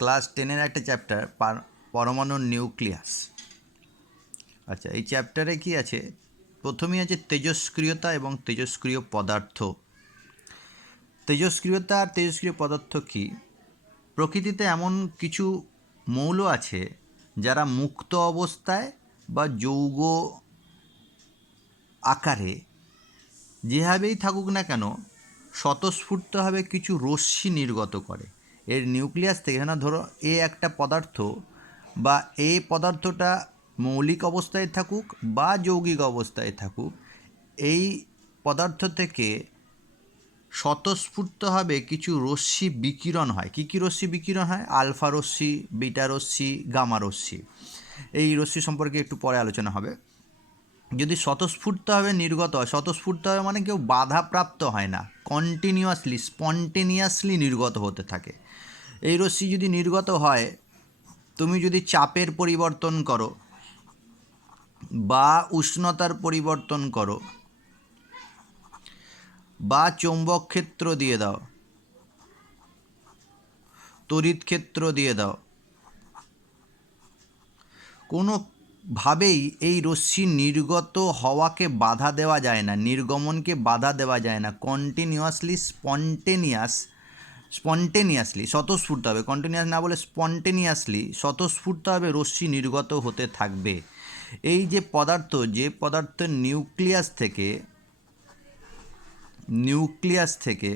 Class 10-এর একটা chapter পরমাণুর nucleus. আচ্ছা, এই চ্যাপ্টারে কি আছে? প্রথমেই আছে তেজস্ক্রিয়তা এবং তেজস্ক্রিয় পদার্থ। তেজস্ক্রিয়তা আর তেজস্ক্রিয় পদার্থ কি? প্রকৃতিতে এমন কিছু মৌল আছে যারা মুক্ত অবস্থায় বা যৌগ আকারে যেভাবেই থাকুক না কেন স্বতঃস্ফূর্তভাবে কিছু রশ্মি নির্গত করে এর নিউক্লিয়াস থেকে। না, ধরো এ একটা পদার্থ বা এই পদার্থটা মৌলিক অবস্থায় থাকুক বা যৌগিক অবস্থায় থাকুক, এই পদার্থ থেকে স্বতঃস্ফূর্তভাবে কিছু রশ্মি বিকিরণ হয়। কী কী রশ্মি বিকিরণ হয়? আলফা রশ্মি, বিটা রশ্মি, গামা রশ্মি। এই রশ্মি সম্পর্কে একটু পরে আলোচনা হবে। যদি স্বতঃস্ফূর্তভাবে নির্গত হয়, স্বতঃস্ফূর্তভাবে মানে কেউ বাধাপ্রাপ্ত হয় না, কন্টিনিউয়াসলি স্পন্টেনিয়াসলি নির্গত হতে থাকে। এই রশ্মি যদি নির্গত হয়, তুমি যদি চাপের পরিবর্তন করো বা উষ্ণতার পরিবর্তন করো বা চৌম্বক ক্ষেত্র দিয়ে দাও, তড়িৎ ক্ষেত্র দিয়ে দাও, কোনোভাবেই এই রশ্মি নির্গত হওয়াকে বাধা দেওয়া যায় না, নির্গমনকে বাধা দেওয়া যায় না। কন্টিনিউয়াসলি স্পন্টেনিয়াসলি স্বতঃস্ফূর্ত হবে, কন্টিনিউয়াস না বলে স্পন্টেনিয়াসলি স্বতঃস্ফূর্তভাবে রশ্মি নির্গত হতে থাকবে। এই যে পদার্থের নিউক্লিয়াস থেকে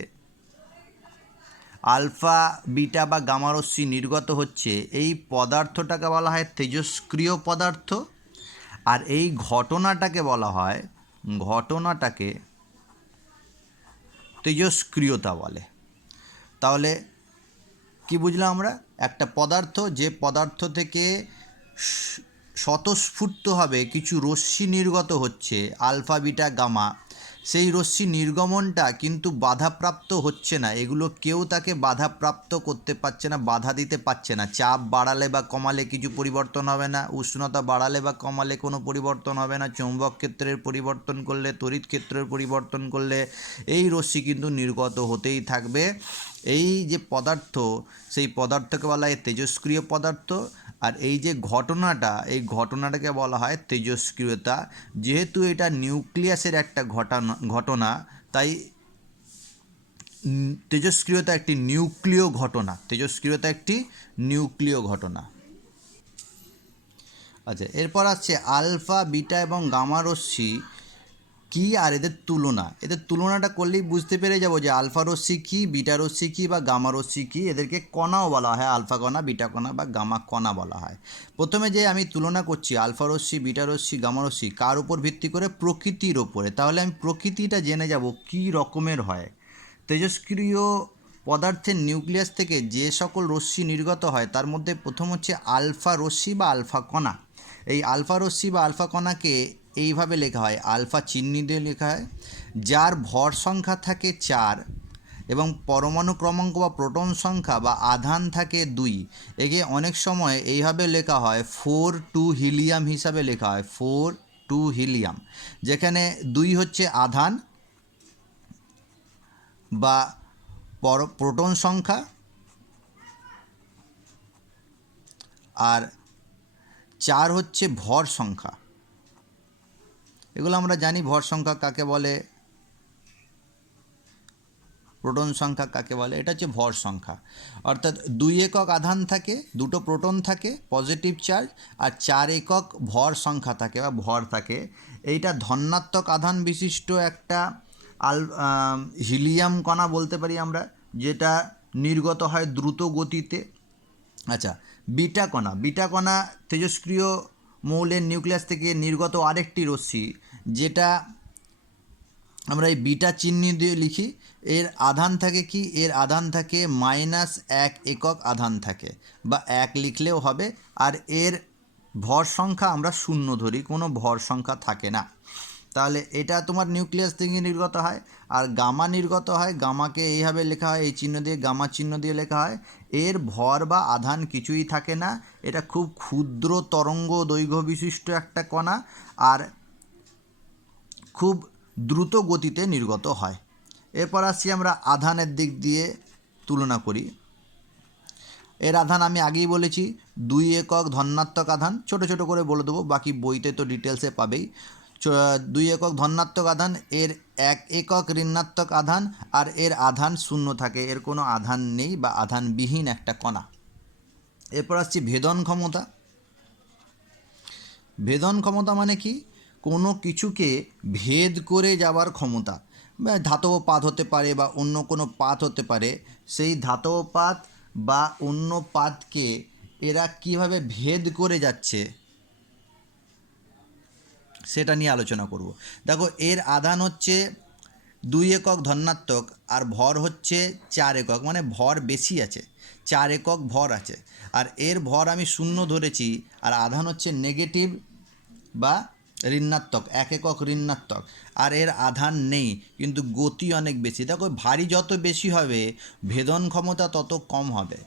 আলফা, বিটা বা গামা রশ্মি নির্গত হচ্ছে, এই পদার্থটাকে বলা হয় তেজস্ক্রিয় পদার্থ। আর এই ঘটনাটাকে তেজস্ক্রিয়তা বলে। তাহলে কি বুঝলাম আমরা? একটা পদার্থ, যে পদার্থ থেকে স্বতঃস্ফূর্তভাবে কিছু রশ্মি নির্গত হচ্ছে, আলফা, বিটা, গামা, সেই রশ্মি নির্গমনটা কিন্তু বাধাপ্রাপ্ত হচ্ছে না। এগুলো কেউ তাকে বাধাপ্রাপ্ত করতে পারছে না, বাধা দিতে পারছে না। চাপ বাড়ালে বা কমালে কিছু পরিবর্তন হবে না, উষ্ণতা বাড়ালে বা কমালে কোনো পরিবর্তন হবে না, চৌম্বক ক্ষেত্রের পরিবর্তন করলে, তড়িৎ ক্ষেত্রের পরিবর্তন করলে এই রশ্মি কিন্তু নির্গত হতেই থাকবে। এই যে পদার্থ, সেই পদার্থকে বলা হয় তেজস্ক্রিয় পদার্থ। আর এই যে এই ঘটনাটাকে বলা হয় তেজস্ক্রিয়তা। যেহেতু এটা নিউক্লিয়াসের একটা ঘটনা, তাই তেজস্ক্রিয়তা একটি নিউক্লিয় ঘটনা। আচ্ছা, এরপর আসছে আলফা, বিটা এবং গামা রশ্মি কী আর এদের তুলনাটা করলেই বুঝতে পেরে যাব যে আলফা রশ্মি কী, বিটা রশ্মি কী বা গামা রশ্মি কী। এদেরকে কণাও বলা হয়, আলফা কণা, বিটা কণা বা গামা কণা বলা হয়। প্রথমে যে আমি তুলনা করছি আলফা রশ্মি, বিটা রশ্মি, গামা রশ্মি, কার উপর ভিত্তি করে? প্রকৃতির ওপরে। তাহলে আমি প্রকৃতিটা জেনে যাব কী রকমের হয়। তেজস্ক্রিয় পদার্থের নিউক্লিয়াস থেকে যে সকল রশ্মি নির্গত হয় তার মধ্যে প্রথম হচ্ছে আলফা রশ্মি বা আলফা কণা। এই আলফা রশ্মি বা আলফা কণাকে এইভাবে লেখা হয়, আলফা চিহ্ন দিয়ে লেখা হয়, যার ভর সংখ্যা থাকে 4 এবং পরমাণু ক্রমাঙ্ক বা প্রোটন সংখ্যা বা আধান থাকে 2। একে অনেক সময় এইভাবে লেখা হয় 4-2 হিলিয়াম হিসাবে লেখা হয়, 4-2 হিলিয়াম, যেখানে 2 হচ্ছে আধান বা প্রোটন সংখ্যা আর 4 হচ্ছে ভর সংখ্যা। এগুলো আমরা জানি, ভর সংখ্যা কাকে বলে, প্রোটন সংখ্যা কাকে বলে, এটা হচ্ছে ভর সংখ্যা। অর্থাৎ 2 একক আধান থাকে, 2টো প্রোটন থাকে পজিটিভ চার্জ, আর 4 একক ভর সংখ্যা থাকে বা ভর থাকে। এইটা ধনাত্মক আধান বিশিষ্ট একটা হিলিয়াম কণা বলতে পারি আমরা, যেটা নির্গত হয় দ্রুত গতিতে। আচ্ছা, বিটা কণা তেজস্ক্রিয় মৌলের নিউক্লিয়াস থেকে নির্গত আরেকটি রশ্মি, যেটা আমরা এই বিটা চিহ্ন দিয়ে লিখি। এর আধান থাকে কি? এর আধান থাকে -1 একক আধান থাকে, বা 1 লিখলেও হবে। আর এর ভর সংখ্যা আমরা 0 ধরি, কোনো ভর সংখ্যা থাকে না। তাহলে এটা তোমার নিউক্লিয়াস থেকে নির্গত হয়। আর গামা নির্গত হয়, গামাকে এইভাবে লেখা হয়, এই চিহ্ন দিয়ে, গামা চিহ্ন দিয়ে লেখা হয়। এর ভর বা আধান কিছুই থাকে না, এটা খুব ক্ষুদ্র তরঙ্গ দৈর্ঘ্য বিশিষ্ট একটা কণা, আর খুব দ্রুত গতিতে নির্গত হয়। এরপর আসছি আমরা আধানের দিক দিয়ে তুলনা করি। এর আধান আমি আগেই বলেছি 2 একক ধনাত্মক আধান, ছোট ছোট করে বলে দেবো, বাকি বইতে তো ডিটেলসে পাবেই। 2 একক ধনাত্মক আধান, এর 1 একক ঋণাত্মক আধান, আর এর আধান শূন্য থাকে, এর কোনো আধান নেই বা আধানবিহীন একটা কণা। এরপর আসছি ভেদন ক্ষমতা। ভেদন ক্ষমতা মানে কি? কোনো কিছুকে ভেদ করে যাওয়ার ক্ষমতা, বা ধাতব পাত হতে পারে বা অন্য কোনো পাত হতে পারে, সেই ধাতব পাত বা অন্য পাতকে এরা কিভাবে ভেদ করে যাচ্ছে সেটা নিয়ে আলোচনা করব। দেখো, এর আধান হচ্ছে 2 একক ধনাত্মক আর ভর হচ্ছে 4 একক, মানে ভর বেশি আছে, 4 একক ভর আছে। আর এর ভর আমি শূন্য ধরেছি, আর আধান হচ্ছে নেগেটিভ বা ঋণাত্মক, 1 একক ঋণাত্মক, আর এর আধান নেই, কিন্তু গতি অনেক বেশি। দেখো, ভারী যত বেশি হবে ভেদন ক্ষমতা তত কম হবে,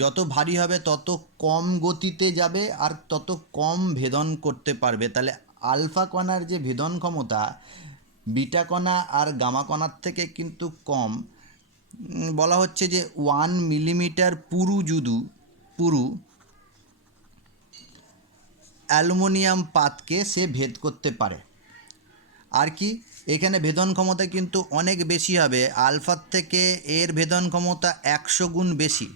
যত ভারী হবে তত কম গতিতে যাবে আর তত কম ভেদন করতে পারবে। তাহলে আলফা কণার যে ভেদন ক্ষমতা বিটা কণা আর গামা কণার থেকে কিন্তু কম। বলা হচ্ছে যে 1 মিলিমিটার পুরু অ্যালুমিনিয়াম পাতকে সে ভেদ করতে পারে। আর কি, এখানে ভেদন ক্ষমতা কিন্তু অনেক বেশি হবে, আলফার থেকে এর ভেদন ক্ষমতা 100 গুণ বেশি।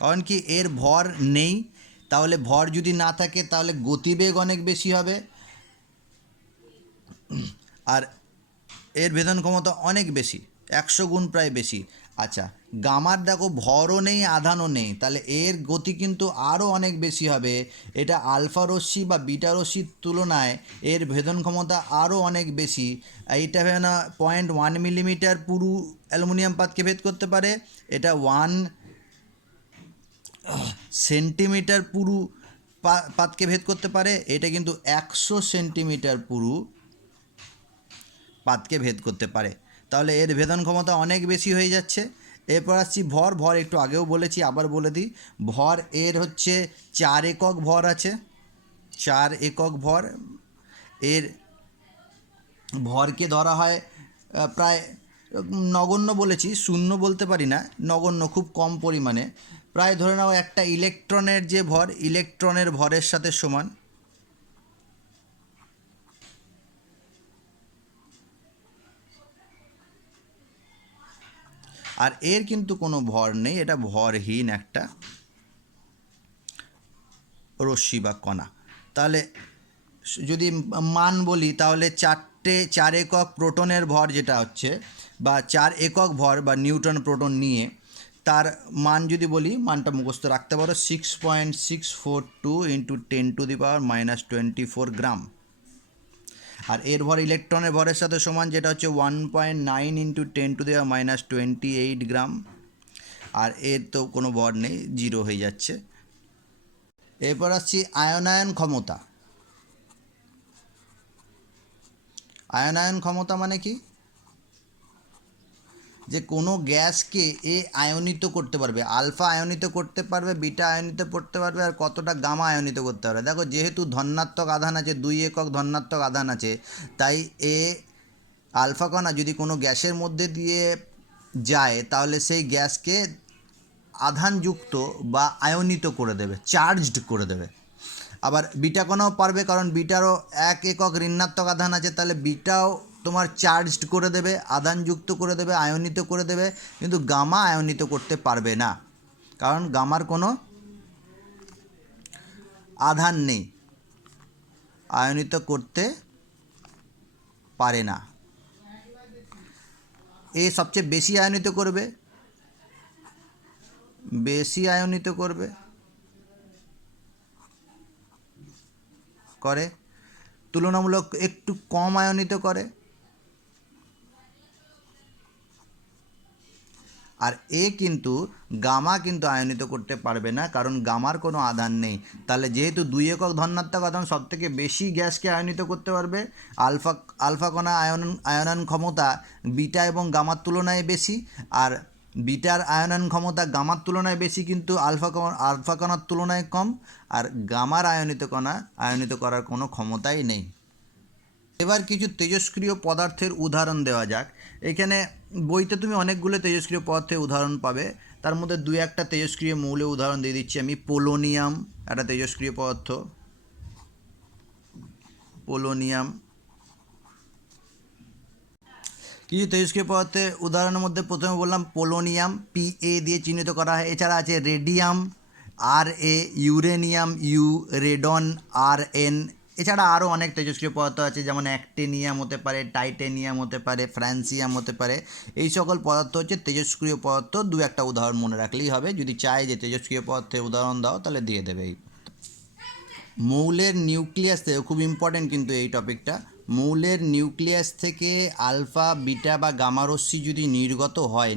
কারণ কি, এর ভর নেই, তাহলে ভর যদি না থাকে তাহলে গতিবেগ অনেক বেশি হবে, আর এর ভেদন ক্ষমতা অনেক বেশি, 100 গুণ প্রায় বেশি। আচ্ছা, গামার দেখো ভরও নেই আধানও নেই, তাহলে এর গতি কিন্তু আরও অনেক বেশি হবে। এটা আলফা রশ্মি বা বিটা রশ্মির তুলনায় এর ভেদন ক্ষমতা আরও অনেক বেশি। এইটা হবে না 0.1 মিলিমিটার পুরু অ্যালুমিনিয়াম পাতকে ভেদ করতে পারে, এটা 1 সেন্টিমিটার পুরু পাতকে ভেদ করতে পারে, এটা কিন্তু 100 সেন্টিমিটার পুরু পাতকে ভেদ করতে পারে। তাহলে এর ভেদন ক্ষমতা অনেক বেশি হয়ে যাচ্ছে। এরপর আসছি ভর। ভর একটু আগেও বলেছি, আবার বলে দিই। ভর এর হচ্ছে 4 একক ভর আছে, 4 একক ভর। এর ভরকে ধরা হয় প্রায় নগণ্য, বলেছি শূন্য বলতে পারি না, নগণ্য, খুব কম পরিমাণে। প্রায় ধরে নাও একটা ইলেকট্রনের যে ভর, ইলেকট্রনের ভরের সাথে সমান। আর এর কিন্তু কোনো ভর নেই, এটা ভরহীন একটা রশ্মি বা কণা। তাহলে যদি মান বলি তাহলে 4 একক প্রোটনের ভর যেটা হচ্ছে, বা 4 একক ভর বা নিউটন প্রোটন নিয়ে তার মান যদি বলি, মানটা মুখস্থ রাখতে পারো, 6.642 ইন্টু 10⁻⁻24 গ্রাম। আর এর ভর ইলেকট্রনের ভরের সাথে সমান, যেটা হচ্ছে 1.9 ইন্টু 10⁻28 গ্রাম। আর এর তো কোনো ভর নেই, জিরো হয়ে যাচ্ছে। এরপর আসছি আয়নায়ন ক্ষমতা। আয়নায়ন ক্ষমতা মানে কি? যে কোনো গ্যাসকে এ আয়নিত করতে পারবে, আলফা আয়নিত করতে পারবে, বিটা আয়নিত করতে পারবে, আর কতটা গামা আয়নিত করতে পারবে। দেখো, যেহেতু ধনাত্মক আধান আছে, 2 একক ধনাত্মক আধান আছে, তাই এ আলফা কণা যদি কোনো গ্যাসের মধ্যে দিয়ে যায় তাহলে সেই গ্যাসকে আধানযুক্ত বা আয়নিত করে দেবে, চার্জড করে দেবে। আবার বিটা কণাও পারবে, কারণ বিটারও 1 একক ঋণাত্মক আধান আছে, তাহলে বিটাও তোমার চার্জড করে দেবে, আধানযুক্ত করে দেবে, আয়নিত করে দেবে। কিন্তু গামা আয়নিত করতে পারবে না, কারণ গামার কোনো আধান নেই, আয়নিত করতে পারে না। এ সবচেয়ে বেশি আয়নিত করবে, বেশি আয়নিত করবে করে, তুলনামূলক একটু কম আয়নিত করে। আর এ কিন্তু গামা কিন্তু আয়নিত করতে পারবে না, কারণ গামার কোনো আধান নেই। তাহলে যেহেতু 2 একক ধনাত্মক আধান সবথেকে বেশি গ্যাসকে আয়নিত করতে পারবে, আলফা কণা আয়নন ক্ষমতা বিটা এবং গামার তুলনায় বেশি, আর বিটার আয়নন ক্ষমতা গামার তুলনায় বেশি, কিন্তু আলফা কণার তুলনায় কম। আর গামার আয়নিত কণা আয়নিত করার কোনো ক্ষমতাই নেই। এবার কিছু তেজস্ক্রিয় পদার্থের উদাহরণ দেওয়া যাক। এখানে বইতে তুমি অনেকগুলো তেজস্ক্রিয় পদার্থের উদাহরণ পাবে, তার মধ্যে দু একটা তেজস্ক্রিয় মৌলের উদাহরণ দিয়ে দিচ্ছি আমি। পোলোনিয়াম একটা তেজস্ক্রিয় পদার্থ, পোলোনিয়াম। কিছু তেজস্ক্রিয় পদার্থের উদাহরণের মধ্যে প্রথমে বললাম পোলোনিয়াম, PA দিয়ে চিহ্নিত করা হয়। এছাড়া আছে radium, RA, uranium, radon, RN। এছাড়া আরও অনেক তেজস্ক্রিয় পদার্থ আছে, যেমন অ্যাক্টিনিয়াম হতে পারে, টাইটেনিয়াম হতে পারে, ফ্রান্সিয়াম হতে পারে। এই সকল পদার্থ হচ্ছে তেজস্ক্রিয় পদার্থ। দু একটা উদাহরণ মনে রাখলেই হবে। যদি চায় যে তেজস্ক্রিয় পদার্থের উদাহরণ দাও তাহলে দিয়ে দেবে। মৌলের নিউক্লিয়াস থেকে, খুব ইম্পর্টেন্ট কিন্তু এই টপিকটা, মৌলের নিউক্লিয়াস থেকে আলফা, বিটা বা গামা রশ্মি যদি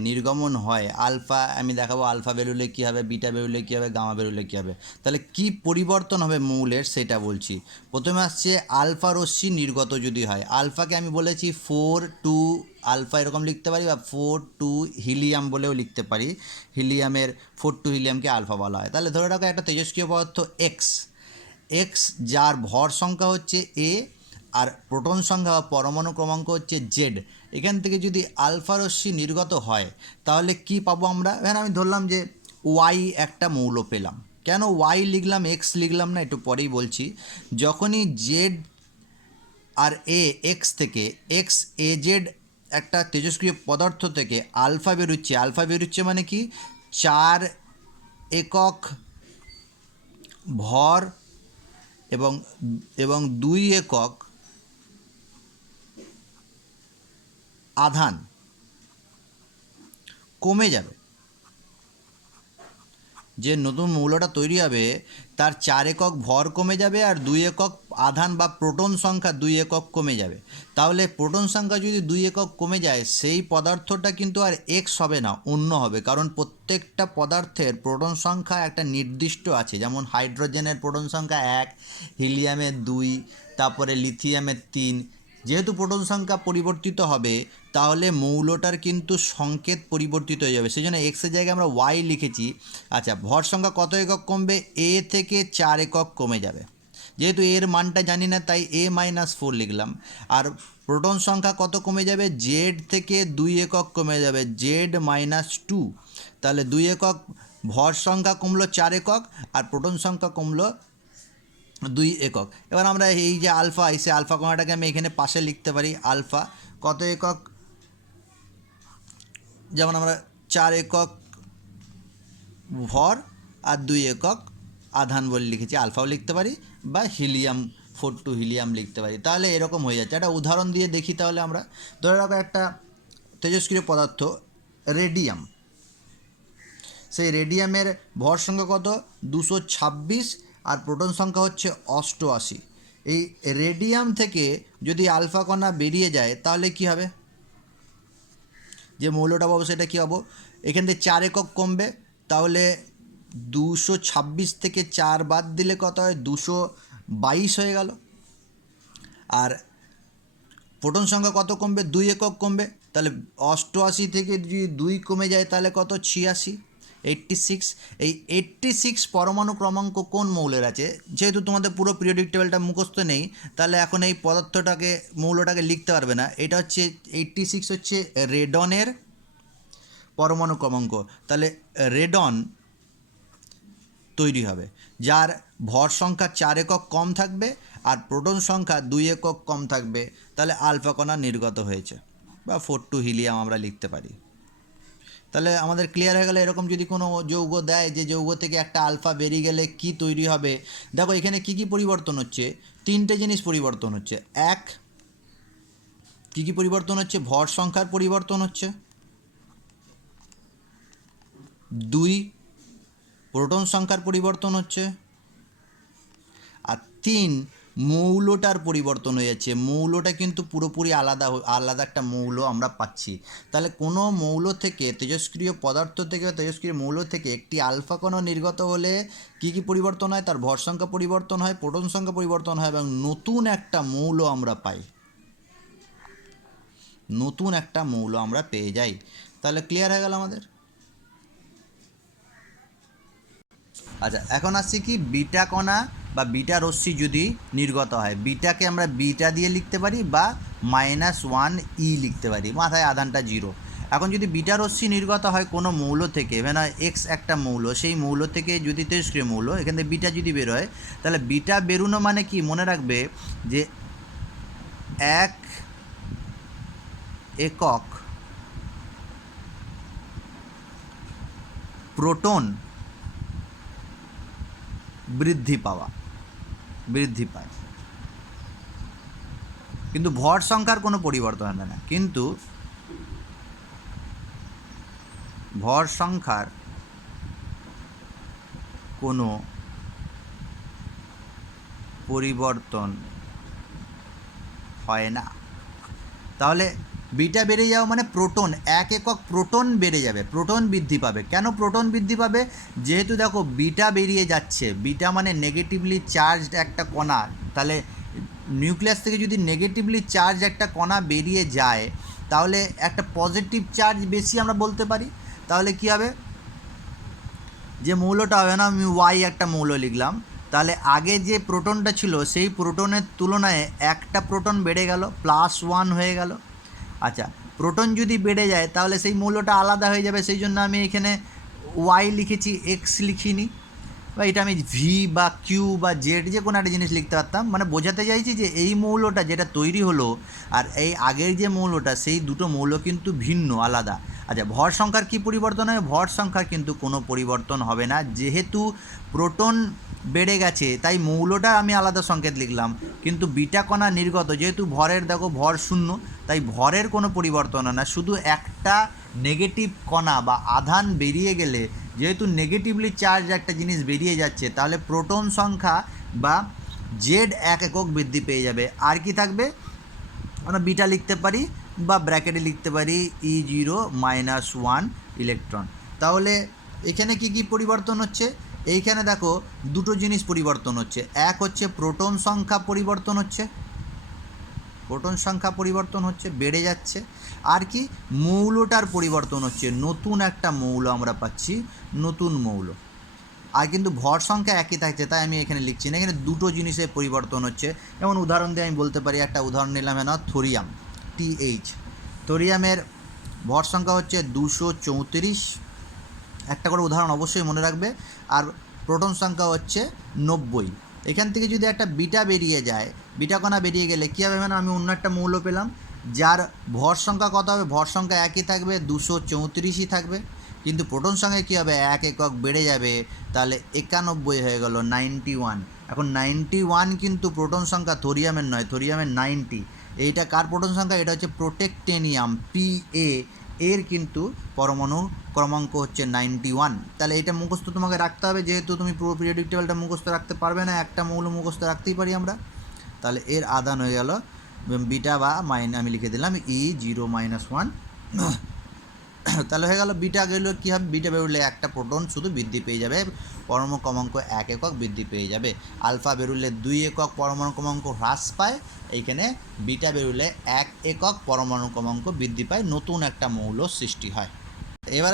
নির্গমন হয়, আলফা আমি দেখাবো আলফা বেরোলে কী হবে, বিটা বেরোলে কী হবে, গামা বেরোলে কী হবে, তাহলে কি পরিবর্তন হবে মৌলের সেটা বলছি। প্রথমে আসছে আলফা রশ্মি নির্গত যদি হয়, আলফাকে আমি বলেছি 4,2 আলফা এরকম লিখতে পারি, বা 4,2 হিলিয়াম বলেও লিখতে পারি। হিলিয়ামের 4,2 হিলিয়ামকে আলফা বলা হয়। তাহলে ধরে রাখো একটা তেজস্ক্রিয় পদার্থ এক্স, যার ভর সংখ্যা হচ্ছে এ আর প্রোটন সংখ্যা বা পরমাণু ক্রমাঙ্ক হচ্ছে জেড। এখান থেকে যদি আলফা রশ্মি নির্গত হয় তাহলে কি পাবো আমরা? এখানে আমি ধরলাম যে ওয়াই একটা মৌল পেলাম। কেন ওয়াই লিখলাম, এক্স লিখলাম না, একটু পরেই বলছি। যখনই জেড আর এক্স থেকে জেড একটা তেজস্ক্রিয় পদার্থ থেকে আলফা বেরোচ্ছে মানে কি, 4 একক ভর এবং 2 একক আধান কমে যাবে। যে নতুন মৌলটা তৈরি হবে তার 4 একক ভর কমে যাবে আর 2 একক আধান বা প্রোটন সংখ্যা 2 একক কমে যাবে। তাহলে প্রোটন সংখ্যা যদি 2 একক কমে যায়, সেই পদার্থটা কিন্তু আর এক্স হবে না, অন্য হবে। কারণ প্রত্যেকটা পদার্থের প্রোটন সংখ্যা একটা নির্দিষ্ট আছে। যেমন হাইড্রোজেনের প্রোটন সংখ্যা 1, হিলিয়ামের 2, তারপরে লিথিয়ামের 3। যেহেতু প্রোটন সংখ্যা পরিবর্তিত হবে তাহলে মৌলটার কিন্তু সংকেত পরিবর্তিত হয়ে যাবে। সেই জন্য এক্সের জায়গায় আমরা ওয়াই লিখেছি। আচ্ছা, ভর সংখ্যা কত একক কমবে? এ থেকে 4 একক কমে যাবে। যেহেতু এর মানটা জানি না তাই A-4 লিখলাম। আর প্রোটন সংখ্যা কত কমে যাবে? জেড থেকে 2 একক কমে যাবে, Z-2। তাহলে 2 একক ভর সংখ্যা কমলো 4 একক আর প্রোটন সংখ্যা কমলো 2 একক। এবার আমরা এই যে আলফা, এসে আলফা কোণাটাকে আমি এখানে পাশে লিখতে পারি। আলফা কত একক? যেমন আমরা 4 একক ভর আর 2 একক আধান বলে লিখেছি, আলফাও লিখতে পারি বা হিলিয়াম 4,2 হিলিয়াম লিখতে পারি। তাহলে এরকম হয়ে যাচ্ছে। একটা উদাহরণ দিয়ে দেখি তাহলে আমরা। ধরে রাখো একটা তেজস্ক্রিয় পদার্থ রেডিয়াম। সেই রেডিয়ামের ভর সংখ্যা কত? 226 আর প্রোটন সংখ্যা হচ্ছে 88। এই রেডিয়াম থেকে যদি আলফা কণা বেরিয়ে যায় তাহলে কি হবে? যে মৌলটা পাবো সেটা কী হবো? এখান থেকে 4 একক কমবে। তাহলে 226 থেকে 4 বাদ দিলে কত হয়? 222 হয়ে গেল। আর প্রোটন সংখ্যা কত কমবে? 2 একক কমবে। তাহলে 88 থেকে যদি 2 কমে যায় তাহলে কত? 86, 86। এই 86 পরমাণু ক্রমাঙ্ক কোন মৌলের আছে? যেহেতু তোমাদের পুরো পিরিয়ডিক টেবিলটা মুখস্থ নেই, তাহলে এখন এই মৌলটাকে লিখতে পারবে না। এটা হচ্ছে 86 হচ্ছে রেডনের পরমাণু ক্রমাঙ্ক। তাহলে রেডন তৈরি হবে, যার ভর সংখ্যা 4 একক কম থাকবে আর প্রোটন সংখ্যা 2 একক কম থাকবে। তাহলে আলফা কণা নির্গত হয়েছে, বা 4,2 হিলিয়াম আমরা লিখতে পারি। তাহলে আমাদের ক্লিয়ার হয়ে গেলে এরকম যদি কোনো যৌগ দেয় যে যৌগ থেকে একটা আলফা বেরিয়ে গেলে কি তৈরি হবে। দেখো এখানে কি কি পরিবর্তন হচ্ছে? 3টে জিনিস পরিবর্তন হচ্ছে। এক, কি কি পরিবর্তন হচ্ছে? ভর সংখ্যার পরিবর্তন হচ্ছে। 2, প্রোটন সংখ্যার পরিবর্তন হচ্ছে। আর 3, মৌলটার পরিবর্তন হয়ে যাচ্ছে। মৌলটা কিন্তু পুরোপুরি আলাদা একটা মৌল আমরা পাচ্ছি। তাহলে কোনো মৌল থেকে, তেজস্ক্রিয় পদার্থ থেকে বা তেজস্ক্রিয় মৌল থেকে একটি আলফা কণা নির্গত হলে কি কি পরিবর্তন হয়? তার ভর সংখ্যা পরিবর্তন হয়, প্রোটন সংখ্যা পরিবর্তন হয় এবং নতুন একটা মৌল আমরা পাই। নতুন একটা মৌল আমরা পেয়ে যাই। তাহলে ক্লিয়ার হয়ে গেল আমাদের। আচ্ছা, এখন আসছি কি বিটা কণা বা বিটা রশ্মি যদি নির্গত হয়। বিটাকে আমরা বিটা দিয়ে লিখতে পারি বা -1 লিখতে পারি, মাথায় আধানটা 0। এখন যদি বিটা রশ্মি নির্গত হয় কোনো মৌল থেকে, মানে এক্স একটা মৌল, সেই মৌল থেকে যদি তেজস্ক্রিয় মৌল, এখান থেকে বিটা যদি বের হয়, তাহলে বিটা বেরোনো মানে কি মনে রাখবে যে এক একক প্রোটন বৃদ্ধি পায়, কিন্তু ভর সংখ্যার কোনো পরিবর্তন হবে না। কিন্তু ভর সংখ্যার কোনো পরিবর্তন হয় না। তাহলে বিটা বেড়ে যাওয়া মানে প্রোটন, এক একক প্রোটন বেড়ে যাবে, প্রোটন বৃদ্ধি পাবে। কেন প্রোটন বৃদ্ধি পাবে? যেহেতু দেখো বিটা বেরিয়ে যাচ্ছে, বিটা মানে নেগেটিভলি চার্জড একটা কণা, তাহলে নিউক্লিয়াস থেকে যদি নেগেটিভলি চার্জ একটা কণা বেরিয়ে যায়, তাহলে একটা পজিটিভ চার্জ বেশি আমরা বলতে পারি। তাহলে কি হবে, যে মৌলটা হবে না, আমি ওয়াই একটা মৌল লিখলাম, তাহলে আগে যে প্রোটনটা ছিল সেই প্রোটনের তুলনায় একটা প্রোটন বেড়ে গেল, +1 হয়ে গেল। আচ্ছা, প্রোটন যদি বেড়ে যায় তাহলে সেই মৌলটা আলাদা হয়ে যাবে, সেই জন্য আমি এখানে ওয়াই লিখেছি, এক্স লিখিনি, বা এটা আমি ভি বা কিউ বা জেড যে কোনো একটা জিনিস লিখতে পারতাম। মানে বোঝাতে চাইছি যে এই মৌলটা যেটা তৈরি হলো আর এই আগের যে মৌলটা, সেই দুটো মৌল কিন্তু ভিন্ন, আলাদা। আচ্ছা, ভর সংখ্যার কী পরিবর্তন হয়? ভর সংখ্যার কিন্তু কোনো পরিবর্তন হবে না, যেহেতু প্রোটন বেড়ে গেছে তাই মৌলটা আমি আলাদা সংকেত লিখলাম, কিন্তু বিটা কণা নির্গত, যেহেতু ভরের দেখো ভর 0, তাই ভরের কোনো পরিবর্তন হয় না। শুধু একটা নেগেটিভ কণা বা আধান বেরিয়ে গেলে, যেহেতু নেগেটিভলি চার্জ একটা জিনিস বেরিয়ে যাচ্ছে, তাহলে প্রোটন সংখ্যা বা জেড এক একক বৃদ্ধি পেয়ে যাবে। আর কি থাকবে? আমরা বিটা লিখতে পারি বা ব্র্যাকেটে লিখতে পারি E0-1 ইলেকট্রন। তাহলে এখানে কি কি পরিবর্তন হচ্ছে? এইখানে দেখো দুটো জিনিস পরিবর্তন হচ্ছে। এক হচ্ছে প্রোটন সংখ্যা পরিবর্তন হচ্ছে, বেড়ে যাচ্ছে। আর কি? মৌলটার পরিবর্তন হচ্ছে, নতুন একটা মৌল আমরা পাচ্ছি, নতুন মৌল। আর কিন্তু ভর সংখ্যা একই থাকছে, তাই আমি এখানে লিখছি না, এখানে দুটো জিনিসের পরিবর্তন হচ্ছে। যেমন উদাহরণ দিয়ে আমি বলতে পারি, একটা উদাহরণ নিলাম না, থোরিয়াম, TH। থোরিয়ামের ভর সংখ্যা হচ্ছে 234, একটা করে উদাহরণ অবশ্যই মনে রাখবে। আর প্রোটন সংখ্যা হচ্ছে 90। এখান থেকে যদি একটা বিটা বেরিয়ে যায়, বিটা কণা বেরিয়ে গেলে কী হবে? মানে আমি অন্য একটা মৌল পেলাম যার ভর সংখ্যা কত হবে? ভর সংখ্যা একই থাকবে, 234ই থাকবে, কিন্তু প্রোটন সংখ্যা কী হবে? এক একক বেড়ে যাবে, তাহলে 91 হয়ে গেল, 91। এখন 91 কিন্তু প্রোটন সংখ্যা থোরিয়ামের নয়, থোরিয়ামের 90। এইটা কার প্রোটন সংখ্যা? এটা হচ্ছে প্রোটেক্টেনিয়াম, PA, এর কিন্তু পরমাণু ক্রমাঙ্ক হচ্ছে 91। তাহলে এটা মুখস্থ তোমাকে রাখতে হবে, যেহেতু তুমি পুরো পিরিয়ডিক টেবিলটা মুখস্থ রাখতে পারবে না, একটা মৌল মুখস্থ রাখতেই পারি আমরা। তাহলে এর আধান হয়ে গেল বিটা বা আমি লিখে দিলাম E0-1। তাহলে হয়ে গেল বিটা গেলে কী হবে? বিটা বেরোলে একটা প্রোটন শুধু বৃদ্ধি পেয়ে যাবে, পরমাণু ক্রমাঙ্ক 1 একক বৃদ্ধি পেয়ে যাবে। আলফা বেরোলে 2 একক পরমাণু ক্রমাঙ্ক হ্রাস পায়, এইখানে বিটা বেরোলে 1 একক পরমাণু ক্রমাঙ্ক বৃদ্ধি পায়, নতুন একটা মৌল সৃষ্টি হয়। এবার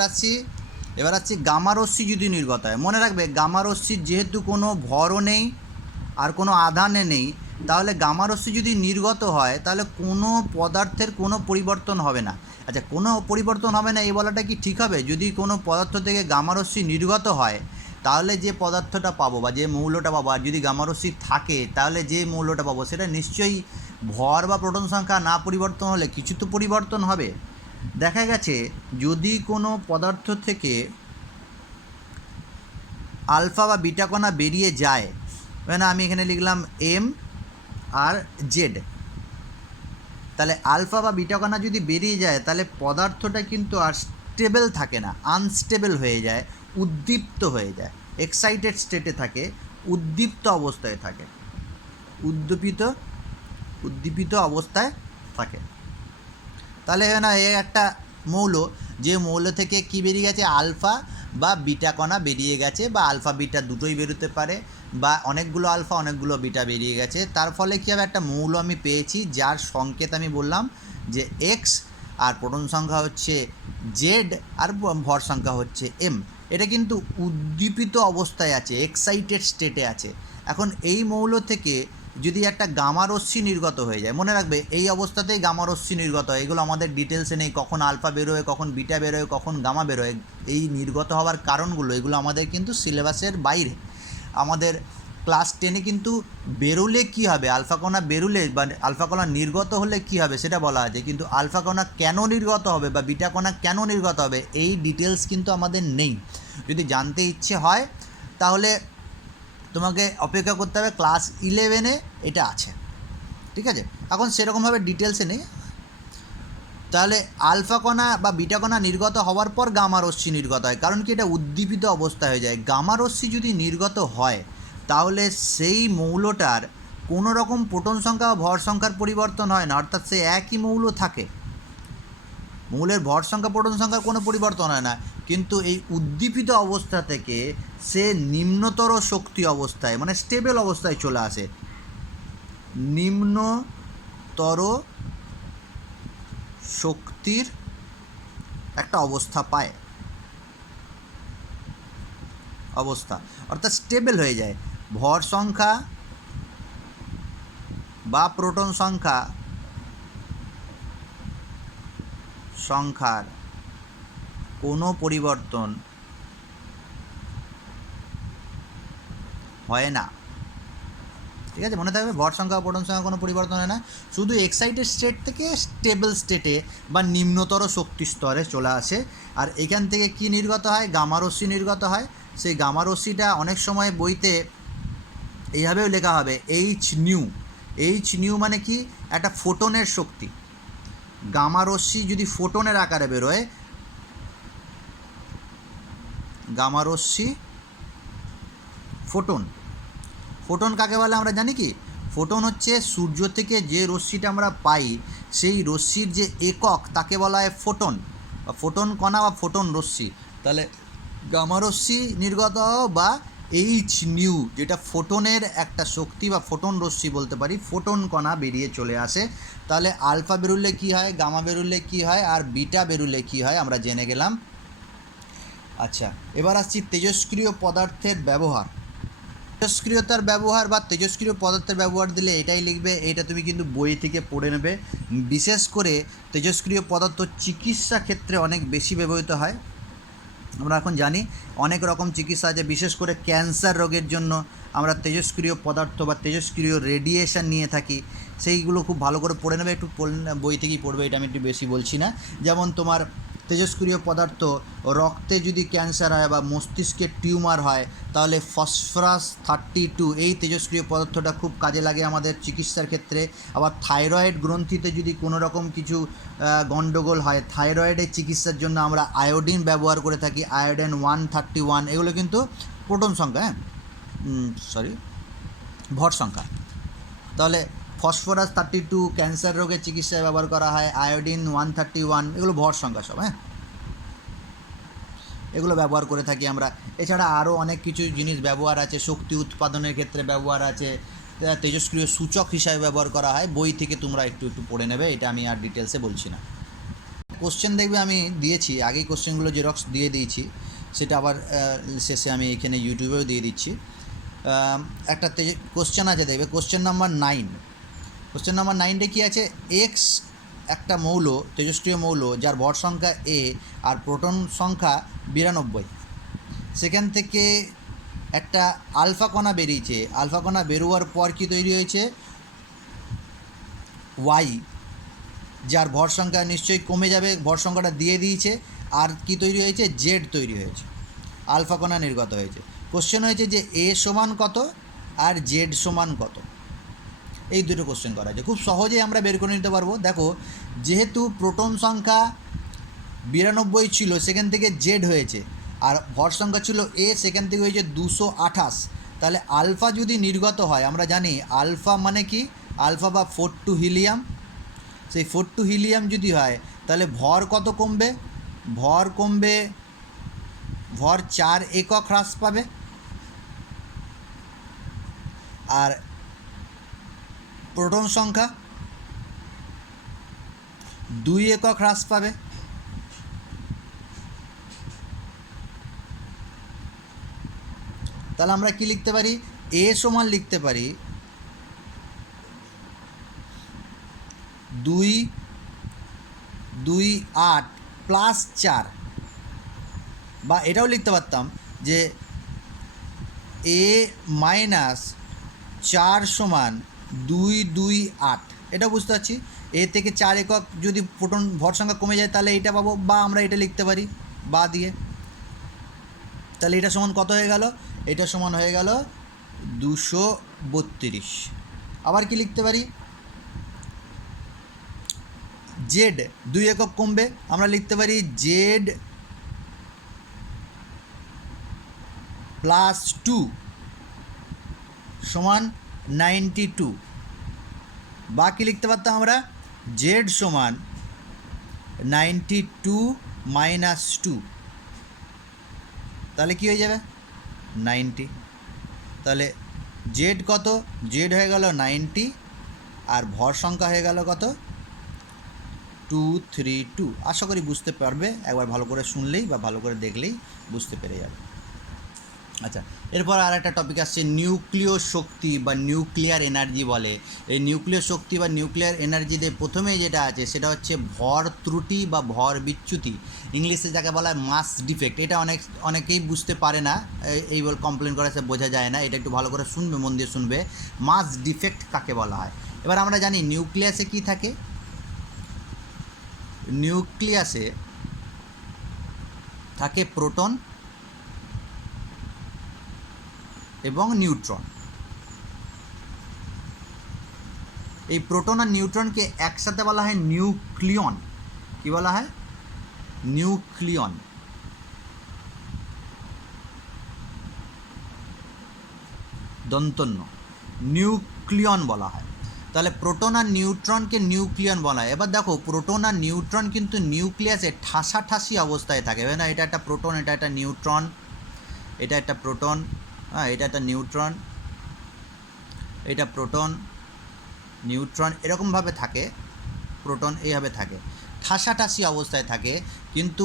আসছি গামা রশ্মি যদি নির্গত হয়। মনে রাখবে, গামা রশ্মির যেহেতু কোনো ভরও নেই আর কোনো আধানে নেই, তাহলে গামা রশ্মি যদি নির্গত হয় তাহলে কোনো পদার্থের কোনো পরিবর্তন হবে না। আচ্ছা, কোনো পরিবর্তন হবে না এই বলাটা কি ঠিক হবে? যদি কোনো পদার্থ থেকে গামা রশ্মি নির্গত হয়, তাহলে যে পদার্থটা পাবো বা যে মৌলটা পাবো, আর যদি গামা রশ্মি থাকে তাহলে যে মৌলটা পাবো সেটা নিশ্চয়ই ভর বা প্রোটন সংখ্যা না পরিবর্তন হলে কিছু তো পরিবর্তন হবে। দেখা গেছে যদি কোনো পদার্থ থেকে আলফা বা বিটা কণা বেরিয়ে যায়, মানে আমি এখানে লিখলাম M আর Z, তাহলে আলফা বা বিটা কণা যদি বেরিয়ে যায় তাহলে পদার্থটা কিন্তু আর স্টেবল থাকে না, আনস্টেবল হয়ে যায়, উদ্দীপ্ত হয়ে যায়, এক্সাইটেড স্টেটে থাকে, উদ্দীপ্ত অবস্থায় থাকে, উদ্দীপিত অবস্থায় থাকে। তাহলে না, এ একটা মৌল, যে মৌল থেকে কি বেরিয়ে গেছে? আলফা বা বিটা কণা বেরিয়ে গেছে, বা আলফা বিটা দুটোই বেরোতে পারে, বা অনেকগুলো আলফা অনেকগুলো বিটা বেরিয়ে গেছে। তার ফলে কী হবে? একটা মৌল আমি পেয়েছি যার সংকেত আমি বললাম যে এক্স, আর প্রোটন সংখ্যা হচ্ছে জেড, আর ভর সংখ্যা হচ্ছে এম। এটা কিন্তু উদ্দীপিত অবস্থায় আছে, এক্সাইটেড স্টেটে আছে। এখন এই মৌল থেকে যদি একটা গামা রশ্মি নির্গত হয়ে যায়, মনে রাখবে এই অবস্থাতেই গামা রশ্মি নির্গত হয়, এগুলো আমাদের ডিটেলসে নেই, কখন আলফা বেরোয়, কখন বিটা বেরোয়, কখন গামা বেরোয়, এই নির্গত হওয়ার কারণগুলো এগুলো আমাদের কিন্তু সিলেবাসের বাইরে। আমাদের ক্লাস 10-এ কিন্তু বেরোলে কী হবে, আলফা কণা বেরোলে বা আলফা কণা নির্গত হলে কী হবে সেটা বলা আছে, কিন্তু আলফা কণা কেন নির্গত হবে বা বিটা কণা কেন নির্গত হবে এই ডিটেলস কিন্তু আমাদের নেই। যদি জানতে ইচ্ছে হয় তাহলে তোমাকে অপেক্ষা করতে হবে, ক্লাস 11-এ এটা আছে, ঠিক আছে? এখন সেরকমভাবে ডিটেলসে নেই। তাহলে আলফা কণা বা বিটা কণা নির্গত হওয়ার পর গামা রশ্মি নির্গত হয়, কারণ কি এটা উদ্দীপিত অবস্থা হয়ে যায়। গামা রশ্মি যদি নির্গত হয় তাহলে সেই মৌলটার কোনো রকম প্রোটন সংখ্যা বা ভর সংখ্যার পরিবর্তন হয় না, অর্থাৎ সে একই মৌল থাকে, মৌলের ভর সংখ্যা প্রোটন সংখ্যার কোনো পরিবর্তন হয় না, কিন্তু এই উদ্দীপিত অবস্থা থেকে সে নিম্নতর শক্তি অবস্থায় মানে স্টেবল অবস্থায় চলে আসে, নিম্নতর শক্তির একটা অবস্থা পায়, অর্থাৎ স্টেবল হয়ে যায়। ভর সংখ্যা বা প্রোটন সংখ্যার কোনো পরিবর্তন হয় না, ঠিক আছে? মনে থাকবে, ভর সংখ্যা প্রোটন সংখ্যা কোনো পরিবর্তন হয় না, শুধু এক্সাইটেড স্টেট থেকে স্টেবল স্টেটে বা নিম্নতর শক্তি স্তরে চলে আসে। আর এখান থেকে কি নির্গত হয়, গামা রশ্মি নির্গত হয়। সেই গামা রশ্মিটা অনেক সময় বইতে এইভাবেও লেখা হবে এইচ নিউ মানে কি, একটা ফোটনের শক্তি। গামা রশ্মি যদি ফোটনের আকারে বেরোয়, গামা রশ্মি ফোটন কাকে বলে আমরা জানি কি? ফোটন হচ্ছে সূর্য থেকে যে রশ্মিটা আমরা পাই সেই রশ্মির যে একক তাকে বলা হয় ফোটন বা ফোটন কণা বা ফোটন রশ্মি। তাহলে গামা রশ্মি নির্গত বা এইচ নিউ, যেটা ফোটনের একটা শক্তি বা ফোটন রশ্মি বলতে পারি, ফোটন কণা বেরিয়ে চলে আসে। তাহলে আলফা বেরুলে কী হয়, গামা বেরুলে কী হয়, আর বিটা বেরুলে কী হয় আমরা জেনে গেলাম। আচ্ছা, এবার আসছি তেজস্ক্রিয় পদার্থের ব্যবহার। তেজস্ক্রিয়তার ব্যবহার বা তেজস্ক্রিয় পদার্থের ব্যবহার দিলে এটাই লিখবে, এটা তুমি কিন্তু বই থেকে পড়ে নেবে। বিশেষ করে তেজস্ক্রিয় পদার্থ চিকিৎসা ক্ষেত্রে অনেক বেশি ব্যবহৃত হয়। আমরা এখন জানি অনেক রকম চিকিৎসা আছে, বিশেষ করে ক্যান্সার রোগের জন্য আমরা তেজস্ক্রিয় পদার্থ বা তেজস্ক্রিয় রেডিয়েশন নিয়ে থাকি, সেইগুলো খুব ভালো করে পড়ে নেবে, একটু বই থেকেই পড়বে, এটা আমি একটু বেশি বলছি না। যেমন তোমার তেজস্ক্রিয় পদার্থ রক্তে যদি ক্যান্সার হয় বা মস্তিষ্কের টিউমার হয় তাহলে ফসফরাস 32 এই তেজস্ক্রিয় পদার্থটা খুব কাজে লাগে আমাদের চিকিৎসার ক্ষেত্রে। আবার থাইরয়েড গ্রন্থিতে যদি কোনো রকম কিছু গণ্ডগোল হয়, থাইরয়েডের চিকিৎসার জন্য আমরা আয়োডিন ব্যবহার করে থাকি, আয়োডিন 131, এগুলো কিন্তু প্রোটন সংখ্যা, ভর সংখ্যা। তাহলে ফসফরাস 32 ক্যান্সার রোগের চিকিৎসায় ব্যবহার করা হয়, আয়োডিন 131 এগুলো ভর সংখ্যা সব, এগুলো ব্যবহার করে থাকি আমরা। এছাড়া আরও অনেক কিছু জিনিস ব্যবহার আছে, শক্তি উৎপাদনের ক্ষেত্রে ব্যবহার আছে, তেজস্ক্রিয় সূচক হিসাবে ব্যবহার করা হয়। বই থেকে তোমরা একটু পড়ে নেবে, এটা আমি আর ডিটেলসে বলছি না। কোশ্চেন দেখবে আমি দিয়েছি, আগেই কোশ্চেনগুলো জেরক্স দিয়ে দিয়েছি, সেটা আবার শেষে আমি এখানে ইউটিউবেও দিয়ে দিচ্ছি। একটা কোশ্চেন আছে, দেখবে কোশ্চেন নাম্বার 9। কোশ্চেন নাম্বার 9-এ কী আছে, এক্স একটা মৌল, তেজস্ক্রিয় মৌল যার ভর সংখ্যা এ আর প্রোটন সংখ্যা 92, সেখান থেকে একটা আলফা কণা বেরিয়েছে। আলফা কণা বেরোয়ার পর কি তৈরি হয়েছে, ওয়াই, যার ভর সংখ্যা নিশ্চয়ই কমে যাবে, ভর সংখ্যাটা দিয়ে দিয়েছে, আর কি তৈরি হয়েছে, জেড তৈরি হয়েছে, আলফা কণা নির্গত হয়েছে। কোশ্চেন হয়েছে যে এ সমান কত আর জেড সমান কত, এই দুটো কোশ্চেন করা আছে, খুব সহজেই আমরা বের করে নিতে পারবো। দেখো, যেহেতু প্রোটন সংখ্যা 92 ছিল, সেখান থেকে জেড হয়েছে, আর ভর সংখ্যা ছিল এ, সেখান থেকে হয়েছে 228। তাহলে আলফা যদি নির্গত হয়, আমরা জানি আলফা মানে কি, আলফা বা 42 হিলিয়াম, সেই 42 হিলিয়াম যদি হয় তাহলে ভর কত কমবে, ভর 4 একক হ্রাস পাবে, আর প্রোটন সংখ্যা 2 একক হ্রাস পাবে। তাহলে আমরা কি লিখতে পারি, এ সমান লিখতে পারি 8 প্লাস 4, বা এটাও লিখতে পারতাম যে a মাইনাস 4 সমান 2 2 8। এটা বুঝতে পারছি। এ থেকে 4 একক যদি প্রোটন ভর সংখ্যা কমে যায় তাহলে এটা পাবো, বা আমরা এটা লিখতে পারি বা দিয়ে। তাহলে এটা সমান কত হয়ে গেল? এটা সমান হয়ে গেল 232। আবার কি লিখতে পারি? জেড 2 একক কমবে, আমরা লিখতে পারি জেড প্লাস 2 সমান 92, বা কি লিখতে পারতাম আমরা? জেড সমান 92 মাইনাস 2, তাহলে কি হয়ে যাবে? 90। তাহলে জেড কত? জেড হয়ে গেল 90, আর ভর সংখ্যা হয়ে গেল কত? 232। আশা করি বুঝতে পারবে, একবার ভালো করে শুনলেই বা ভালো করে দেখলেই বুঝতে পেরে যাবে। আচ্ছা, এরপর আর একটা টপিক আসছে নিউক্লিয় শক্তি বা নিউক্লিয়ার এনার্জি বলে। এই নিউক্লিয় শক্তি বা নিউক্লিয়ার এনার্জিতে প্রথমে যেটা আছে সেটা হচ্ছে ভর ত্রুটি বা ভর বিচ্যুতি, ইংলিশে যাকে বলা হয় মাস ডিফেক্ট। এটা অনেকেই বুঝতে পারে না, এই বল কমপ্লেন করে সে বোঝা যায় না। এটা একটু ভালো করে শুনবে, মন দিয়ে শুনবে, মাস ডিফেক্ট কাকে বলা হয়। এবার আমরা জানি নিউক্লিয়াসে কি থাকে। নিউক্লিয়াসে থাকে প্রোটন এবং নিউট্রন। এই প্রোটন আর নিউট্রনকে একসাথে বলা হয় নিউক্লিয়ন। কি বলা হয়? নিউক্লিয়ন। দন্তন্য, নিউক্লিয়ন বলা হয়। তাহলে প্রোটন আর নিউট্রনকে নিউক্লিয়ন বলা হয়। এবার দেখো, প্রোটন আর নিউট্রন কিন্তু নিউক্লিয়াসে ঠাসাঠাসি অবস্থায় থাকে, না? এটা একটা প্রোটন, এটা একটা নিউট্রন, এটা একটা প্রোটন, হ্যাঁ, এটা একটা নিউট্রন, এটা প্রোটন নিউট্রন, এরকমভাবে থাকে। প্রোটন এইভাবে থাকে, ঠাসাঠাসি অবস্থায় থাকে। কিন্তু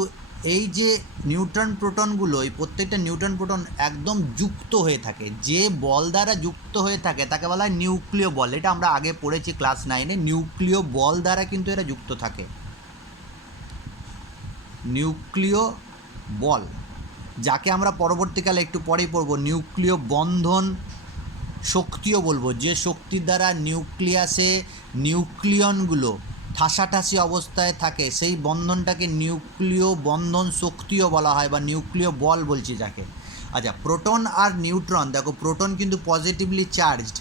এই যে নিউট্রন প্রোটনগুলো, এই প্রত্যেকটা নিউট্রন প্রোটন একদম যুক্ত হয়ে থাকে। যে বল দ্বারা যুক্ত হয়ে থাকে তাকে বলা হয় নিউক্লিয় বল। এটা আমরা আগে পড়েছি ক্লাস 9-এ। নিউক্লিয় বল দ্বারা কিন্তু এরা যুক্ত থাকে। নিউক্লিয় বল, যাকে আমরা পরবর্তীকালে একটু পরেই পড়ব, নিউক্লিয় বন্ধন শক্তিও বলবো। যে শক্তির দ্বারা নিউক্লিয়াসে নিউক্লিয়নগুলো ঠাসাঠাসি অবস্থায় থাকে সেই বন্ধনটাকে নিউক্লিয় বন্ধন শক্তিও বলা হয়, বা নিউক্লিয় বল বলছি যাকে। আচ্ছা, প্রোটন আর নিউট্রন, দেখো প্রোটন কিন্তু পজিটিভলি চার্জড,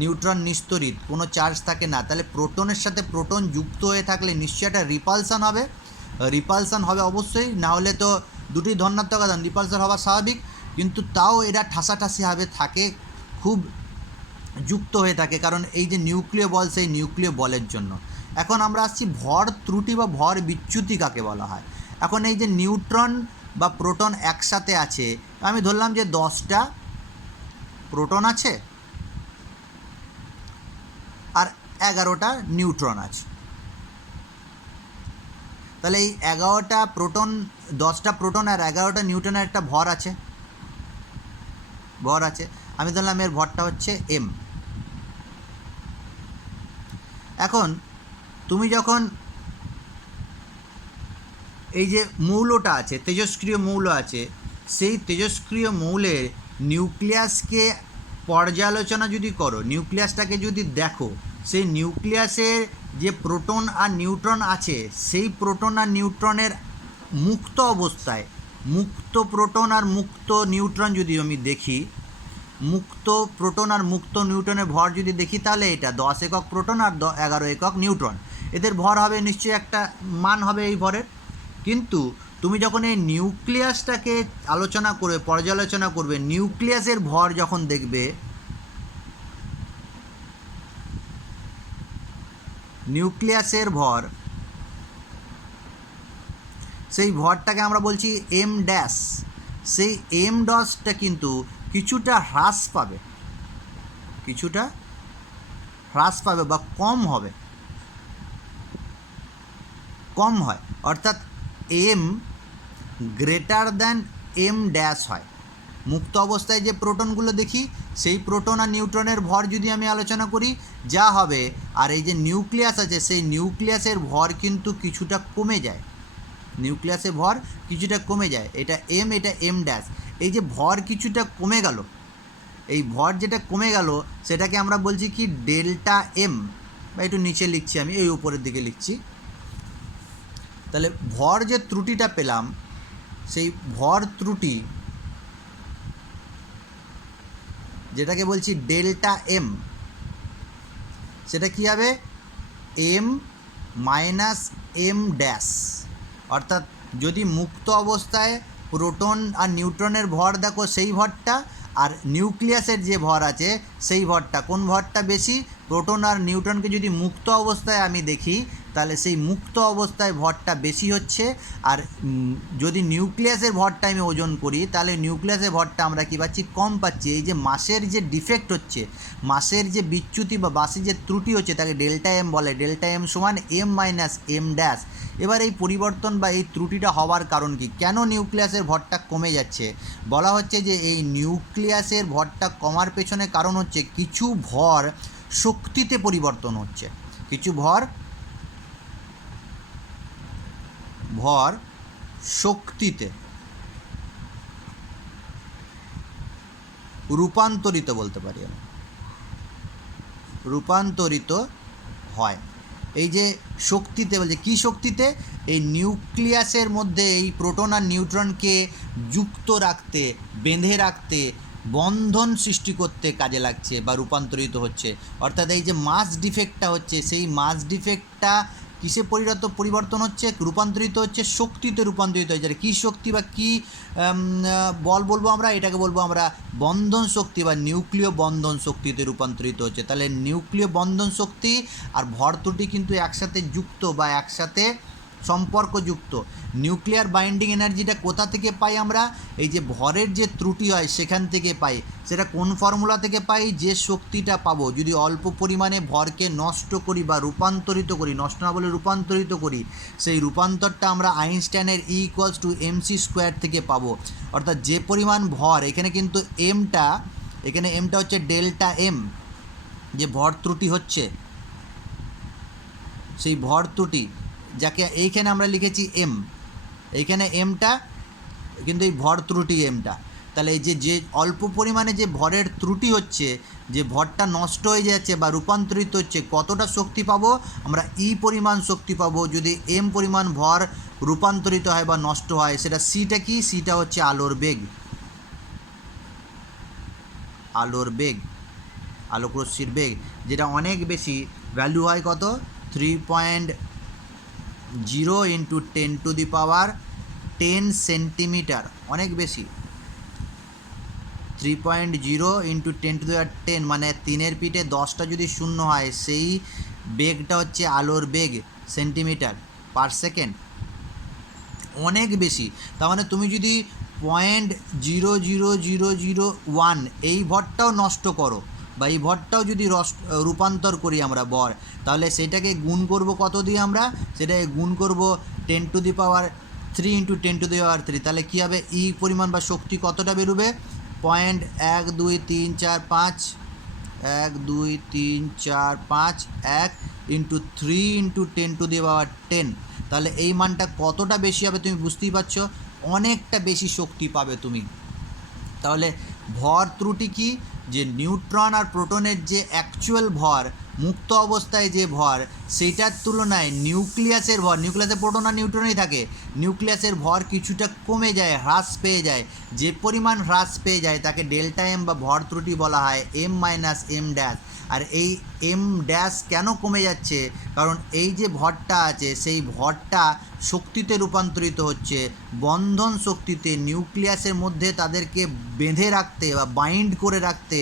নিউট্রন নিস্তড়িত, কোনো চার্জ থাকে না। তাহলে প্রোটনের সাথে প্রোটন যুক্ত হয়ে থাকলে নিশ্চয়ই একটা রিপালসান হবে। রিপালসান হবে অবশ্যই, না হলে তো দুটি ধনাত্মক আধান, রিপালসান হওয়া স্বাভাবিক। কিন্তু তাও এরা ঠাসাঠাসিভাবে থাকে, খুব যুক্ত হয়ে থাকে, কারণ এই যে নিউক্লিয় বল, সেই নিউক্লিয় বলের জন্য। এখন আমরা আসছি ভর ত্রুটি বা ভর বিচ্যুতি কাকে বলা হয়। এখন এই যে নিউট্রন বা প্রোটন একসাথে আছে, আমি ধরলাম যে 10টা প্রোটন আছে আর 11টা নিউট্রন আছে। তাহলে এই 11টা প্রোটন, 10টা প্রোটন আর 11টা নিউট্রনের একটা ভর আছে, ভর আছে। আমি ধরলাম এর ভরটা হচ্ছে m। এখন তুমি যখন এই যে মৌলটা আছে, তেজস্ক্রিয় মৌল আছে, সেই তেজস্ক্রিয় মৌলের নিউক্লিয়াসকে পর্যালোচনা যদি করো, নিউক্লিয়াসটাকে যদি দেখো, সেই নিউক্লিয়াসের যে প্রোটন আর নিউট্রন আছে, সেই প্রোটন আর নিউট্রনের মুক্ত অবস্থায়, মুক্ত প্রোটন আর মুক্ত নিউট্রন যদি আমি দেখি, মুক্ত প্রোটন আর মুক্ত নিউট্রনের ভর যদি দেখি, তাহলে এটা 10 একক প্রোটন আর 11 একক নিউট্রন, এদের ভর হবে নিশ্চয়ই একটা মান হবে এই ভরের। কিন্তু তুমি যখন এই নিউক্লিয়াসটাকে আলোচনা করবে, পর্যালোচনা করবে, নিউক্লিয়াসের ভর যখন দেখবে, নিউক্লিয়াসের ভর, সেই ভরটাকে আমরা বলছি এম ড্যাশ। সেই এম ড্যাশটা কিন্তু কিছুটা হ্রাস পাবে, কিছুটা হ্রাস পাবে বা কম হবে, কম হয়, অর্থাৎ M greater than M dash হয়। মুক্ত অবস্থায় যে প্রোটনগুলো দেখি, সেই প্রোটন আর নিউট্রনের ভর যদি আমি আলোচনা করি, যা হবে, আর এই যে নিউক্লিয়াস আছে, সেই নিউক্লিয়াসের ভর কিন্তু কিছুটা কমে যায়, নিউক্লিয়াসে ভর কিছুটা কমে যায়, এটা এম, এটা এম ড্যাশ। এই যে ভর কিছুটা কমে গেল, এই ভর যেটা কমে গেল সেটাকে আমরা বলছি কি ডেল্টা এম, বা একটু নিচে লিখছি আমি, এই উপরের দিকে লিখছি। তাহলে ভর যে ত্রুটিটা পেলাম, সেই ভর ত্রুটি যেটাকে বলছি ডেল্টা এম, সেটা কী হবে এম মাইনাস এম ড্যাশ। অর্থাৎ যদি মুক্ত অবস্থায় প্রোটন আর নিউট্রনের ভর দেখো সেই ভরটা, আর নিউক্লিয়াসের যে ভর আছে সেই ভরটা, কোন ভরটা বেশি? প্রোটন আর নিউট্রনকে যদি মুক্ত অবস্থায় আমি দেখি তাহলে সেই মুক্ত অবস্থায় ভরটা বেশি হচ্ছে। আর যদি নিউক্লিয়াসের ভরটা আমি ওজন করি তাহলে নিউক্লিয়াসের ভরটা আমরা কী পাচ্ছি? কম পাচ্ছি। এই যে মাসের যে ডিফেক্ট হচ্ছে, মাসের যে বিচ্যুতি বা বাসি যে ত্রুটি হচ্ছে তাকে ডেল্টা এম বলে। ডেল্টা এম সমান এম মাইনাস এম ড্যাশ। এবার এই পরিবর্তন বা এই ত্রুটিটা হওয়ার কারণ কি? কেন নিউক্লিয়াসের ভরটা কমে যাচ্ছে? বলা হচ্ছে যে এই নিউক্লিয়াসের ভরটা কমার পেছনে কারণ হচ্ছে কিছু ভর শক্তিতে পরিবর্তন হচ্ছে, কিছু ভর শক্তিতে রূপান্তরিত বলতে পারি আমি, রূপান্তরিত হয়। এই যে শক্তিতে বলছে, কী শক্তিতে? এই নিউক্লিয়াসের মধ্যে এই প্রোটন আর নিউট্রনকে যুক্ত রাখতে, বেঁধে রাখতে, বন্ধন সৃষ্টি করতে কাজে লাগছে বা রূপান্তরিত হচ্ছে। অর্থাৎ এই যে মাস ডিফেক্টটা হচ্ছে, সেই মাস ডিফেক্টটা কিসে পরিবর্তন হচ্ছে? রূপান্তরিত হচ্ছে, শক্তিতে রূপান্তরিত হচ্ছে। কী শক্তি বা কী বল বলবো আমরা? এটাকে বলবো আমরা বন্ধন শক্তি বা নিউক্লিয় বন্ধন শক্তিতে রূপান্তরিত হচ্ছে। তাহলে নিউক্লিয় বন্ধন শক্তি আর ভর ত্রুটি কিন্তু একসাথে যুক্ত বা একসাথে সম্পর্কযুক্ত। নিউক্লিয়ার বাইন্ডিং এনার্জিটা কোথা থেকে পাই আমরা? এই যে ভরের যে ত্রুটি হয় সেখান থেকে পাই। সেটা কোন ফর্মুলা থেকে পাই? যে শক্তিটা পাবো যদি অল্প পরিমাণে ভরকে নষ্ট করি বা রূপান্তরিত করি, নষ্ট না বলে রূপান্তরিত করি, সেই রূপান্তরটা আমরা আইনস্টাইনের E = mc² থেকে পাবো। অর্থাৎ যে পরিমাণ ভর, এখানে কিন্তু এমটা, এখানে এমটা হচ্ছে ডেল্টা এম, যে ভর ত্রুটি হচ্ছে সেই ভর ত্রুটি, যাকে এইখানে আমরা লিখেছি এম, এইখানে এমটা কিন্তু এই ভর ত্রুটি এমটা। তাহলে এই যে অল্প পরিমাণে যে ভরের ত্রুটি হচ্ছে, যে ভরটা নষ্ট হয়ে যাচ্ছে বা রূপান্তরিত হচ্ছে, কতটা শক্তি পাবো আমরা? ই পরিমাণ শক্তি পাবো যদি এম পরিমাণ ভর রূপান্তরিত হয় বা নষ্ট হয়। সেটা সিটা কি? সিটা হচ্ছে আলোর বেগ, আলোর বেগ, আলোকরশ্মির বেগ, যেটা অনেক বেশি ভ্যালু হয়। কত? 3.0 × 10⁻10 সেন্টিমিটার, অনেক বেশি। 3.0 × 10⁻10 মানে 3-এর পিঠে 10টা যদি শূন্য হয়, সেই বেগটা হচ্ছে আলোর বেগ, সেন্টিমিটার পার সেকেন্ড, অনেক বেশি। তার মানে তুমি যদি 0.00001 এই ভরটাও নষ্ট করো বা এই ভরটাও যদি রূপান্তর করি আমরা ভর, তাহলে সেটাকে গুণ করব কত দিয়ে? আমরা সেটাকে গুণ করব 10⁻3 × 10⁻3। তাহলে কী হবে? ই পরিমাণ বা শক্তি কতটা বেরোবে? 0.12345 12345 1 × 3 × 10⁻10। তাহলে এই মানটা কতটা বেশি হবে তুমি বুঝতেই পারছো, অনেকটা বেশি শক্তি পাবে তুমি। তাহলে ভর ত্রুটি কি? যে নিউট্রন আর প্রোটনের যে অ্যাকচুয়াল ভর, মুক্ত অবস্থায় যে ভর, সেইটার তুলনায় নিউক্লিয়াসের ভর, নিউক্লিয়াসে প্রোটন আর নিউট্রনই থাকে, নিউক্লিয়াসের ভর কিছুটা কমে যায়, হ্রাস পেয়ে যায়। যে পরিমাণ হ্রাস পেয়ে যায় তাকে ডেল্টা এম বা ভর ত্রুটি বলা হয়, এম মাইনাস এম ড্যাশ। আর এই এম ড্যাশ কেন কমে যাচ্ছে? কারণ এই যে ভরটা আছে সেই ভরটা শক্তিতে রূপান্তরিত হচ্ছে, বন্ধন শক্তিতে, নিউক্লিয়াসের মধ্যে তাদেরকে বেঁধে রাখতে বা বাইন্ড করে রাখতে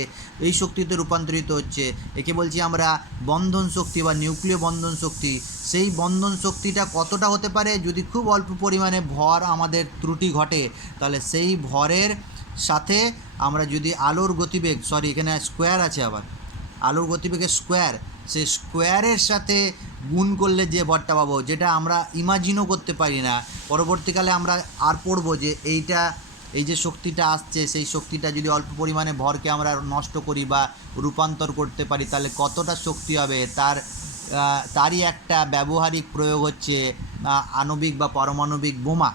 এই শক্তিতে রূপান্তরিত হচ্ছে। একে বলছি আমরা বন্ধন শক্তি বা নিউক্লিয় বন্ধন শক্তি। সেই বন্ধন শক্তিটা কতটা হতে পারে? যদি খুব অল্প পরিমাণে ভর আমাদের ত্রুটি ঘটে, তাহলে সেই ভরের সাথে আমরা যদি আলোর গতিবেগ, এখানে স্কোয়ার আছে, আবার আলোর গতিবেগের স্কোয়ার, সেই স্কোয়ারের সাথে গুণ করলে যে ভরটা পাবো, যেটা আমরা ইমাজিনও করতে পারি না। পরবর্তীকালে আমরা আর পড়ব যে এই যে শক্তিটা আসছে, সেই শক্তিটা যদি অল্প পরিমাণে ভরকে আমরা নষ্ট করি বা রূপান্তর করতে পারি তাহলে কতটা শক্তি হবে, তারই একটা ব্যবহারিক প্রয়োগ হচ্ছে আণবিক বা পারমাণবিক বোমা,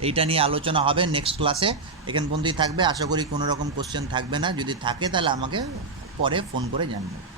এইটা নিয়ে আলোচনা হবে নেক্সট ক্লাসে। এখান পর্যন্তই থাকবে, আশা করি কোনো রকম কোশ্চেন থাকবে না। যদি থাকে তাহলে আমাকে পরে ফোন করে জানবেন।